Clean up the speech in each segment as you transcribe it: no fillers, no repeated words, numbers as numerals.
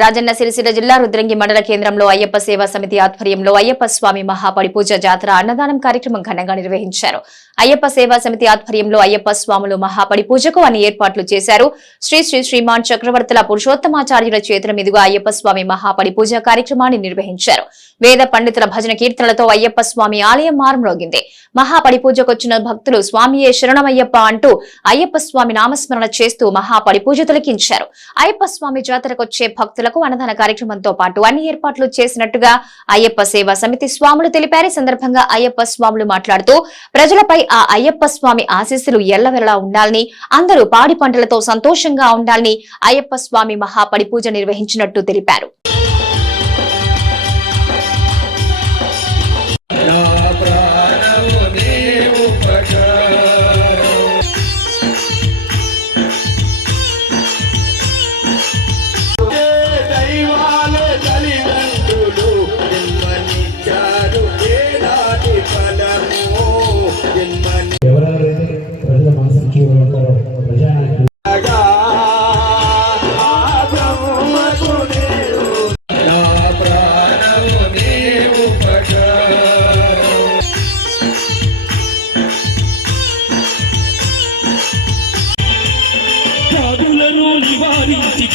రాజన్న సిరిసిల్ల జిల్లా రుద్రంగి మండల కేంద్రంలో అయ్యప్ప సేవా సమితి ఆధ్వర్యంలో అయ్యప్ప స్వామి మహాపడి పూజ జాతర అన్నదానం కార్యక్రమం ఘనంగా నిర్వహించారు. అయ్యప్ప సేవా సమితి ఆధ్వర్యంలో అయ్యప్ప స్వాములు మహాపడి పూజకు అన్ని ఏర్పాట్లు చేశారు. శ్రీ శ్రీ శ్రీమాన్ చక్రవర్తుల పురుషోత్తమాచార్యుల చేతుల మీదుగా అయ్యప్ప స్వామి మహాపడి పూజ కార్యక్రమాన్ని నిర్వహించారు. వేద పండితుల భజన కీర్తనలతో అయ్యప్ప స్వామి ఆలయం మారుమ్రోగింది. మహాపడి పూజకొచ్చిన భక్తులు స్వామియే శరణమయ్యప్ప అంటూ అయ్యప్ప స్వామి నామస్మరణ చేస్తూ మహాపడి పూజ తిలకించారు. అయ్యప్ప స్వామి జాతరకొచ్చే భక్తులకు అన్నదాన కార్యక్రమంతో పాటు అన్ని ఏర్పాట్లు చేసినట్టుగా అయ్యప్ప సేవా సమితి స్వాములు తెలిపారు. ఈ సందర్భంగా అయ్యప్ప స్వాములు మాట్లాడుతూ ప్రజలపై ఆ అయ్యప్ప స్వామి ఆశీస్సులు ఎల్లవెల్లలా ఉండాలని, అందరూ పాడి పంటలతో సంతోషంగా ఉండాలని అయ్యప్ప స్వామి మహాపడి పూజ నిర్వహించినట్టు తెలిపారు.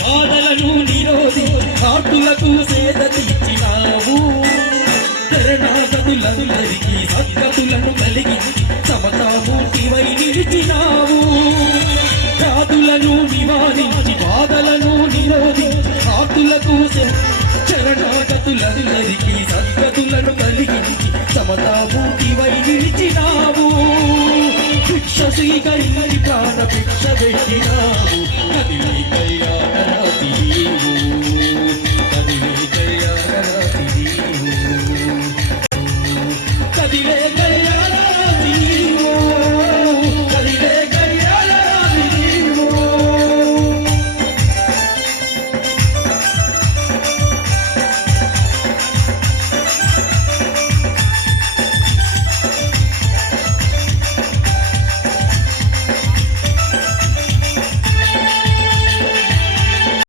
బాధలను నిరోధించి ఆర్తులకు సేద తీర్చినావు. శరణాగతులందరికీ సద్గతులను కలిగించి సమతామూర్తివై నిలిచినావు. వ్యాధులను నివారించి బాధలను నిరోధించి ఆర్తులకు శరణాగతులందరికీ సద్గతులను కలిగించి సమతామూర్తివై నిలిచినావు. భిక్ష స్వీకరించి ప్రాణ భిక్ష పెట్టినా